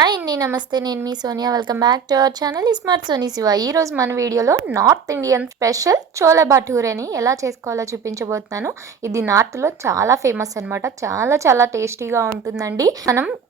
Hi అండి, నమస్తే. నేను మీ Sonia. Welcome back to our channel smart Sony Shiva. ఈరోజు మన వీడియోలో నార్త్ ఇండియన్ స్పెషల్ చోలే భటూరేని ఎలా చేసుకోవాలో చూపించబోతున్నాను. ఇది నార్త్లో చాలా ఫేమస్ అనమాట. చాలా చాలా టేస్టీగా ఉంటుందండి.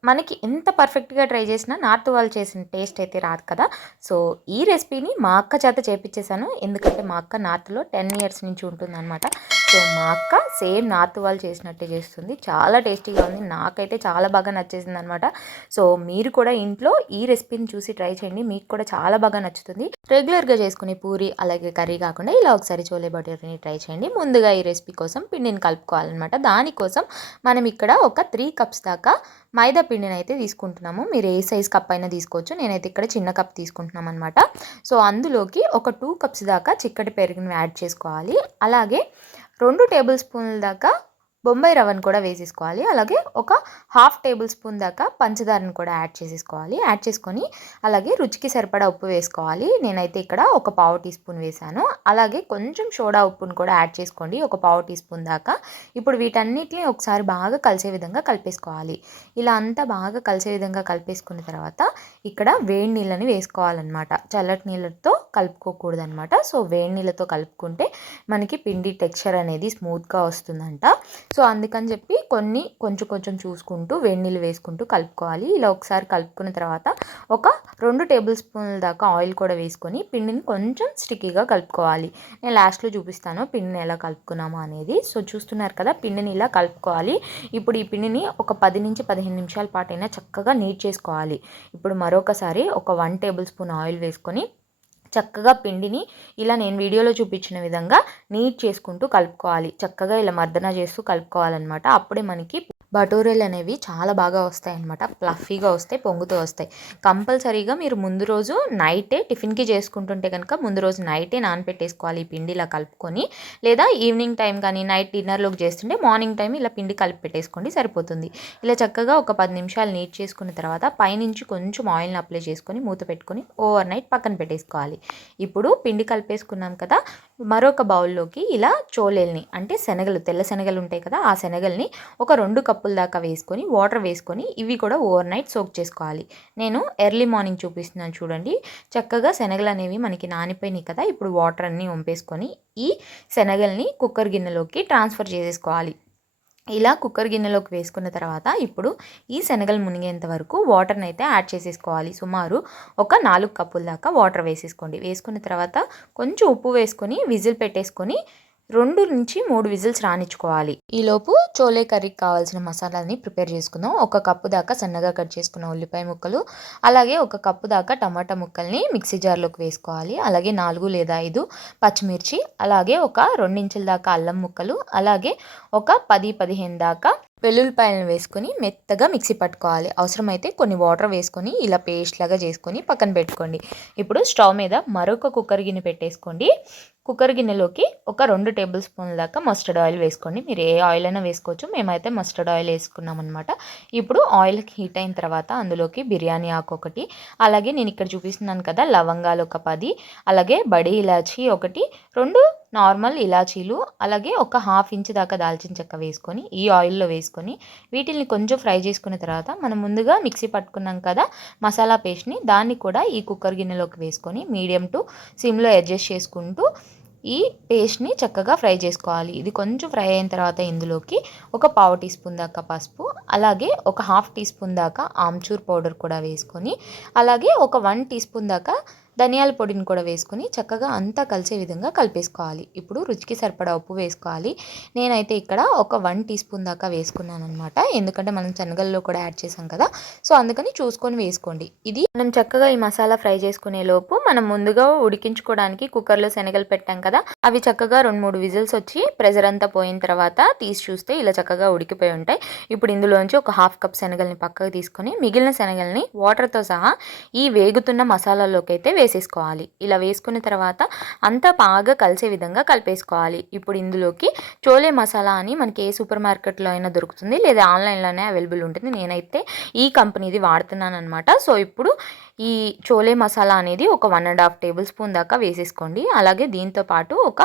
మనకి ఎంత పర్ఫెక్ట్గా ట్రై చేసినా నార్త్ వాళ్ళు చేసిన టేస్ట్ అయితే రాదు కదా. సో ఈ రెసిపీని మా అక్క చేత చేపించేశాను. ఎందుకంటే మా అక్క నార్త్లో 10 years నుంచి ఉంటుందన్నమాట. సో మా అక్క సేమ్ నార్త్ వాళ్ళు చేసినట్టే చేస్తుంది. చాలా టేస్టీగా ఉంది. నాకైతే చాలా బాగా నచ్చేసింది అనమాట. సో మీరు కూడా ఇంట్లో ఈ రెసిపీని చూసి ట్రై చేయండి. మీకు కూడా చాలా బాగా నచ్చుతుంది. రెగ్యులర్గా చేసుకునే పూరి అలాగే కర్రీ కాకుండా ఇలా ఒకసారి చోలే భటూరేని ట్రై చేయండి. ముందుగా ఈ రెసిపీ కోసం పిండిని కలుపుకోవాలన్నమాట. దానికోసం మనం ఇక్కడ ఒక 3 cups దాకా మైదా పిండిని అయితే తీసుకుంటున్నాము. మీరు ఏ సైజ్ కప్ అయినా తీసుకోవచ్చు. నేనైతే ఇక్కడ చిన్న కప్ తీసుకుంటున్నాం అనమాట. సో అందులోకి ఒక 2 cups దాకా చిక్కటి పెరుగుని యాడ్ చేసుకోవాలి. అలాగే 2 tablespoons దాకా బొంబాయి రవ్వను కూడా వేసేసుకోవాలి. అలాగే ఒక 1/2 tablespoon దాకా పంచదారను కూడా యాడ్ చేసేసుకోవాలి. యాడ్ చేసుకొని అలాగే రుచికి సరిపడా ఉప్పు వేసుకోవాలి. నేనైతే ఇక్కడ ఒక 1/4 teaspoon వేసాను. అలాగే కొంచెం సోడా ఉప్పును కూడా యాడ్ చేసుకోండి, ఒక 1/4 teaspoon దాకా. ఇప్పుడు వీటన్నిటిని ఒకసారి బాగా కలిసే విధంగా కలిపేసుకోవాలి. ఇలా అంతా బాగా కలిసే విధంగా కలిపేసుకున్న తర్వాత ఇక్కడ వేడి నీళ్ళని వేసుకోవాలన్నమాట. చల్లటి నీళ్ళతో కలుపుకోకూడదు అనమాట. సో వేడి నీళ్ళతో కలుపుకుంటే మనకి పిండి టెక్స్చర్ అనేది స్మూత్గా వస్తుందంట. సో అందుకని చెప్పి కొంచెం కొంచెం చూసుకుంటూ వేడి నీళ్ళు వేసుకుంటూ కలుపుకోవాలి. ఇలా ఒకసారి కలుపుకున్న తర్వాత ఒక 2 tablespoons దాకా ఆయిల్ కూడా వేసుకొని పిండిని కొంచెం స్టిక్కీగా కలుపుకోవాలి. నేను లాస్ట్లో చూపిస్తాను పిండిని ఎలా కలుపుకున్నాము అనేది. సో చూస్తున్నారు కదా, పిండిని ఇలా కలుపుకోవాలి. ఇప్పుడు ఈ పిండిని ఒక 10 నుంచి 15 నిమిషాల పాటైనా చక్కగా నీట్ చేసుకోవాలి. ఇప్పుడు మరొకసారి ఒక 1 tablespoon ఆయిల్ వేసుకొని చక్కగా పిండిని ఇలా నేను వీడియోలో చూపించిన విధంగా నీట్ చేసుకుంటూ కలుపుకోవాలి. చక్కగా ఇలా మర్దన చేస్తూ కలుపుకోవాలన్నమాట. అప్పుడే మనకి భటూరేలు అనేవి చాలా బాగా వస్తాయి అన్నమాట. ఫ్లఫీగా వస్తాయి, పొంగుతూ వస్తాయి. కంపల్సరీగా మీరు ముందు రోజు నైటే టిఫిన్కి చేసుకుంటుంటే కనుక ముందు రోజు నైటే నానపెట్టేసుకోవాలి ఈ పిండి ఇలా కలుపుకొని. లేదా ఈవినింగ్ టైం కానీ నైట్ డిన్నర్లోకి చేస్తుంటే మార్నింగ్ టైం ఇలా పిండి కలిపి పెట్టేసుకోండి, సరిపోతుంది. ఇలా చక్కగా ఒక 10 నిమిషాలు నీట్ చేసుకున్న తర్వాత పైనుంచి కొంచెం ఆయిల్ని అప్లై చేసుకొని మూత పెట్టుకొని ఓవర్ నైట్ పక్కన పెట్టేసుకోవాలి. ఇప్పుడు పిండి కలిపేసుకున్నాం కదా, మరొక బౌల్లోకి ఇలా చోలేల్ని అంటే శనగలు, తెల్ల శనగలు ఉంటాయి కదా, ఆ శనగల్ని ఒక 2 cups దాకా వేసుకొని వాటర్ వేసుకొని ఇవి కూడా ఓవర్ నైట్ సోక్ చేసుకోవాలి. నేను ఎర్లీ మార్నింగ్ చూపిస్తున్నాను చూడండి. చక్కగా శనగలు అనేవి మనకి నానిపోయినాయి కదా. ఇప్పుడు వాటర్ అన్నీ వంపేసుకొని ఈ శనగల్ని కుక్కర్ గిన్నెలోకి ట్రాన్స్ఫర్ చేసేసుకోవాలి. ఇలా కుక్కర్ గిన్నెలోకి వేసుకున్న తర్వాత ఇప్పుడు ఈ శనగలు మునిగేంత వరకు వాటర్ని అయితే యాడ్ చేసేసుకోవాలి. సుమారు ఒక 4 cups దాకా వాటర్ వేసేసుకోండి. వేసుకున్న తర్వాత కొంచెం ఉప్పు వేసుకొని విజిల్ పెట్టేసుకొని 2 నుంచి 3 విజిల్స్ రానిచ్చుకోవాలి. ఈలోపు చోలే కర్రీకి కావాల్సిన మసాలాని ప్రిపేర్ చేసుకుందాం. 1 cup దాకా సన్నగా కట్ చేసుకున్న ఉల్లిపాయ ముక్కలు, అలాగే 1 cup దాకా టమాటా ముక్కల్ని మిక్సీ జార్లోకి వేసుకోవాలి. అలాగే 4 లేదా 5 పచ్చిమిర్చి, అలాగే ఒక 2 ఇంచుల దాకా అల్లం ముక్కలు, అలాగే ఒక 10-15 దాకా వెల్లుల్లిపాయలను వేసుకొని మెత్తగా మిక్సీ పట్టుకోవాలి. అవసరమైతే కొన్ని వాటర్ వేసుకొని ఇలా పేస్ట్ లాగా చేసుకొని పక్కన పెట్టుకోండి. ఇప్పుడు స్టవ్ మీద మరొక కుక్కర్ గిన్నె పెట్టేసుకోండి. కుక్కర్ గిన్నెలోకి ఒక 2 tablespoons దాకా మస్టర్డ్ ఆయిల్ వేసుకోండి. మీరు ఏ ఆయిల్ అయినా వేసుకోవచ్చు. మేమైతే మస్టర్డ్ ఆయిల్ వేసుకున్నాం అనమాట. ఇప్పుడు ఆయిల్ హీట్ అయిన తర్వాత అందులోకి బిర్యానీ ఆకు ఒకటి, అలాగే నేను ఇక్కడ చూపిస్తున్నాను కదా లవంగాలు ఒక 10, అలాగే బడి ఇలాచీ ఒకటి, 2 నార్మల్ ఇలాచీలు, అలాగే ఒక 1/2 ఇంచ్ దాకా దాల్చిన చెక్క వేసుకొని ఈ ఆయిల్లో వేసుకొని వీటిని కొంచెం ఫ్రై చేసుకున్న తర్వాత మనం ముందుగా మిక్సీ పట్టుకున్నాం కదా మసాలా పేస్ట్ని, దాన్ని కూడా ఈ కుక్కర్ గిన్నెలోకి వేసుకొని మీడియం టు సిమ్లో అడ్జస్ట్ చేసుకుంటూ ఈ పేస్ట్ని చక్కగా ఫ్రై చేసుకోవాలి. ఇది కొంచెం ఫ్రై అయిన తర్వాత ఇందులోకి ఒక 1/4 teaspoon దాకా పసుపు, అలాగే ఒక 1/2 teaspoon దాకా ఆమ్చూర్ పౌడర్ కూడా వేసుకొని, అలాగే ఒక 1 teaspoon దాకా ధనియాల పొడిని కూడా వేసుకొని చక్కగా అంతా కలిసే విధంగా కలిపేసుకోవాలి. ఇప్పుడు రుచికి సరిపడా ఉప్పు వేసుకోవాలి. నేనైతే ఇక్కడ ఒక 1 teaspoon దాకా వేసుకున్నాను అనమాట. ఎందుకంటే మనం శనగల్లో కూడా యాడ్ చేసాం కదా, సో అందుకని చూసుకొని వేసుకోండి. ఇది మనం చక్కగా ఈ మసాలా ఫ్రై చేసుకునే లోపు మనం ముందుగా ఉడికించుకోవడానికి కుక్కర్లో శనగలు పెట్టాం కదా, అవి చక్కగా 2-3 విజిల్స్ వచ్చి ప్రెజర్ అంతా పోయిన తర్వాత తీసి చూస్తే ఇలా చక్కగా ఉడికిపోయి ఉంటాయి. ఇప్పుడు ఇందులోంచి ఒక 1/2 cup శనగల్ని పక్కకు తీసుకొని మిగిలిన శనగల్ని వాటర్తో సహా ఈ వేగుతున్న మసాలాలోకి అయితే వేసేసుకోవాలి. ఇలా వేసుకున్న తర్వాత అంతా బాగా కలిసే విధంగా కలిపేసుకోవాలి. ఇప్పుడు ఇందులోకి చోలే మసాలా అని మనకి ఏ సూపర్ మార్కెట్లో అయినా దొరుకుతుంది, లేదా ఆన్లైన్లోనే అవైలబుల్ ఉంటుంది. నేనైతే ఈ కంపెనీది వాడుతున్నాను అనమాట. సో ఇప్పుడు ఈ చోలే మసాలా అనేది ఒక 1.5 టేబుల్ స్పూన్ దాకా వేసేసుకోండి. అలాగే దీంతో పాటు ఒక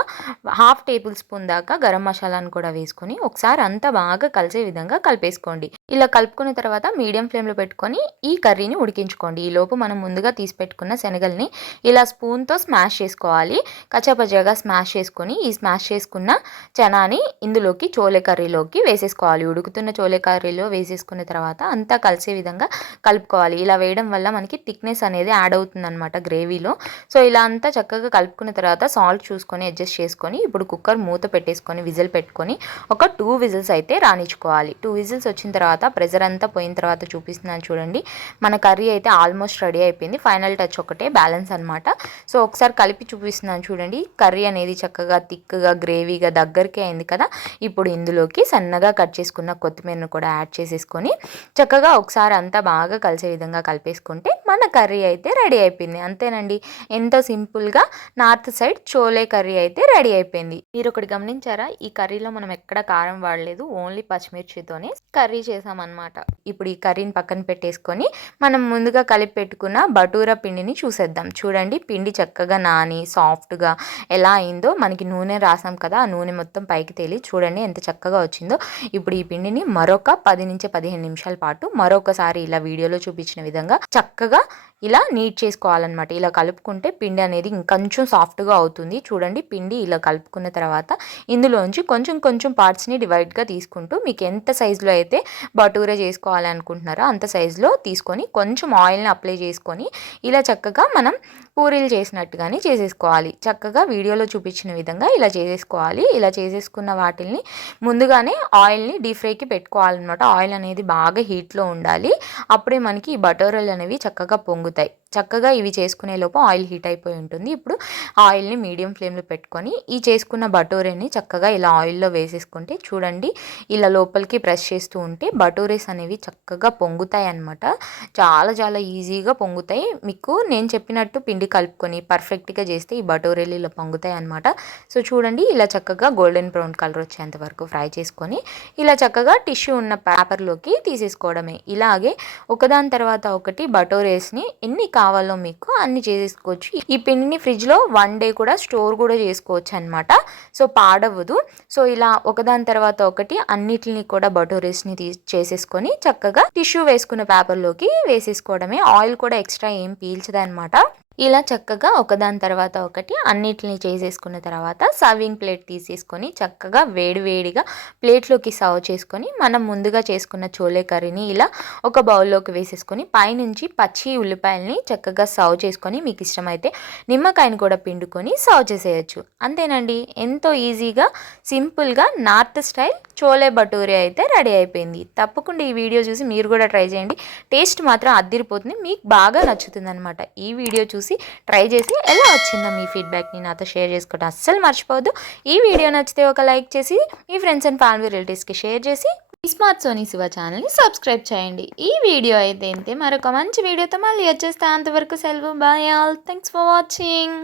1/2 టేబుల్ స్పూన్ దాకా గరం మసాలాను కూడా వేసుకొని ఒకసారి అంతా బాగా కలిసే విధంగా కలిపేసుకోండి. ఇలా కలుపుకున్న తర్వాత మీడియం ఫ్లేమ్లో పెట్టుకొని ఈ కర్రీని ఉడికించుకోండి. ఈ లోపు మనం ముందుగా తీసి పెట్టుకున్న శనగల్ని ఇలా స్పూన్తో స్మాష్ చేసుకోవాలి. కచ్చాపచ్చాగా స్మాష్ చేసుకొని ఈ స్మాష్ చేసుకున్న చనాని ఇందులోకి చోలే కర్రీలోకి వేసేసుకోవాలి. ఉడుకుతున్న చోలే కర్రీలో వేసేసుకున్న తర్వాత అంతా కలిసే విధంగా కలుపుకోవాలి. ఇలా వేయడం వల్ల మనకి థిక్నెస్ అనేది యాడ్ అవుతుంది అనమాట గ్రేవీలో. సో ఇలా అంతా చక్కగా కలుపుకున్న తర్వాత సాల్ట్ చూసుకొని అడ్జస్ట్ చేసుకొని ఇప్పుడు కుక్కర్ మూత పెట్టేసుకొని విజిల్ పెట్టుకొని ఒక 2 విజిల్స్ అయితే రానిచ్చుకోవాలి. 2 విజిల్స్ వచ్చిన తర్వాత ప్రెజర్ అంతా పోయిన తర్వాత చూపిస్తున్నాను చూడండి. మన కర్రీ అయితే ఆల్మోస్ట్ రెడీ అయిపోయింది. ఫైనల్ టచ్ ఒకటే బ్యాలెన్స్ అనమాట. సో ఒకసారి కలిపి చూపిస్తున్నాను చూడండి. కర్రీ అనేది చక్కగా థిక్గా గ్రేవీగా దగ్గరికి అయింది కదా. ఇప్పుడు ఇందులోకి సన్నగా కట్ చేసుకున్న కొత్తిమీరను కూడా యాడ్ చేసేసుకొని చక్కగా ఒకసారి అంతా బాగా కలిసే విధంగా కలిపేసుకుంటే మన కర్రీ అయితే రెడీ అయిపోయింది. అంతేనండి, ఎంతో సింపుల్గా నార్త్ సైడ్ చోలే కర్రీ అయితే రెడీ అయిపోయింది. మీరు ఒకటి గమనించారా, ఈ కర్రీలో మనం ఎక్కడ కారం వాడలేదు, ఓన్లీ పచ్చిమిర్చితోనే కర్రీ చేసామన్నమాట. ఇప్పుడు ఈ కర్రీని పక్కన పెట్టేసుకొని మనం ముందుగా కలిపి పెట్టుకున్న బటూరా పిండిని చూసేద్దాం. చూడండి, పిండి చక్కగా నాని సాఫ్ట్గా ఎలా అయిందో. మనకి నూనె రాసాం కదా, ఆ నూనె మొత్తం పైకి తేలి చూడండి ఎంత చక్కగా వచ్చిందో. ఇప్పుడు ఈ పిండిని మరొక 10 నుంచి 15 నిమిషాల పాటు మరొకసారి ఇలా వీడియోలో చూపించిన విధంగా చక్కగా ఇలా నీట్ చేసుకోవాలన్నమాట. ఇలా కలుపుకుంటే పిండి అనేది ఇంకొంచెం సాఫ్ట్గా అవుతుంది. చూడండి, పిండి ఇలా కలుపుకున్న తర్వాత ఇందులోంచి కొంచెం కొంచెం పార్ట్స్ని డివైడ్గా తీసుకుంటూ మీకు ఎంత సైజులో అయితే బటూరా చేసుకోవాలి అనుకుంటున్నారో అంత సైజులో తీసుకొని కొంచెం ఆయిల్ని అప్లై చేసుకొని ఇలా చక్కగా మనం పూరీలు చేసినట్టుగానే చేసేసుకోవాలి. చక్కగా వీడియోలో చూపించిన విధంగా ఇలా చేసేసుకోవాలి. ఇలా చేసేసుకున్న వాటిల్ని ముందుగానే ఆయిల్ని డీప్ ఫ్రైకి పెట్టుకోవాలన్నమాట. ఆయిల్ అనేది బాగా హీట్లో ఉండాలి. అప్పుడే మనకి ఈ బటోరాలు అనేవి చక్కగా పొంగుతాయి. చక్కగా ఇవి చేసుకునే లోపు ఆయిల్ హీట్ అయిపోయి ఉంటుంది. ఇప్పుడు ఆయిల్ని మీడియం ఫ్లేమ్లో పెట్టుకొని ఈ చేసుకున్న బటోరేని చక్కగా ఇలా ఆయిల్లో వేసేసుకుంటే చూడండి, ఇలా లోపలికి ప్రెస్ చేస్తూ ఉంటే బటోరేస్ అనేవి చక్కగా పొంగుతాయి అన్నమాట. చాలా చాలా ఈజీగా పొంగుతాయి. మీకు నేను చెప్పినట్టు పిండి కలుపుకొని పర్ఫెక్ట్గా చేస్తే ఈ బటోరేలు ఇలా పొంగుతాయి అన్నమాట. సో చూడండి, ఇలా చక్కగా గోల్డెన్ బ్రౌన్ కలర్ వచ్చేంత వరకు ఫ్రై చేసుకొని ఇలా చక్కగా టిష్యూ ఉన్న పేపర్లోకి తీసేసుకోవడమే. ఇలాగే ఒకదాని తర్వాత ఒకటి బటోరేస్ని ఎన్ని కావాలో మీకు అన్ని చేసేసుకోవచ్చు. ఈ పిండిని ఫ్రిడ్జ్లో 1 డే కూడా స్టోర్ కూడా చేసుకోవచ్చు అనమాట. సో పాడవ్వదు. సో ఇలా ఒకదాని తర్వాత ఒకటి అన్నిటిని కూడా బటోరేస్ని చేసేసుకొని చక్కగా టిష్యూ వేసుకున్న పేపర్లోకి వేసేసుకోవడమే. ఆయిల్ కూడా ఎక్స్ట్రా ఏం పీల్చదనమాట. ఇలా చక్కగా ఒకదాని తర్వాత ఒకటి అన్నిటిని చేసేసుకున్న తర్వాత సర్వింగ్ ప్లేట్ తీసేసుకొని చక్కగా వేడివేడిగా ప్లేట్లోకి సర్వ్ చేసుకొని మనం ముందుగా చేసుకున్న చోలే కర్రీని ఇలా ఒక బౌల్లోకి వేసేసుకొని పైనుంచి పచ్చి ఉల్లిపాయలని చక్కగా సర్వ్ చేసుకొని మీకు ఇష్టమైతే నిమ్మకాయని కూడా పిండుకొని సర్వ్ చేసేయచ్చు. అంతేనండి, ఎంతో ఈజీగా సింపుల్గా నార్త్ స్టైల్ చోలే భటూరే అయితే రెడీ అయిపోయింది. తప్పకుండా ఈ వీడియో చూసి మీరు కూడా ట్రై చేయండి. టేస్ట్ మాత్రం అద్దిరిపోతుంది, మీకు బాగా నచ్చుతుంది అనమాట. ఈ వీడియో చూసి ట్రై చేసి ఎలా వచ్చిందో మీ ఫీడ్బ్యాక్ని నాతో షేర్ చేసుకోవడం అస్సలు మర్చిపోవద్దు. ఈ వీడియో నచ్చితే ఒక లైక్ చేసి మీ ఫ్రెండ్స్ అండ్ ఫ్యామిలీ రిలేటివ్స్కి షేర్ చేసి స్మార్ట్ సోనీ శివ ఛానల్ని సబ్స్క్రైబ్ చేయండి. ఈ వీడియో అయితే మరొక మంచి వీడియోతో మళ్ళీ వచ్చేస్తే. అంతవరకు సెలవు. Bye all. Thanks for watching.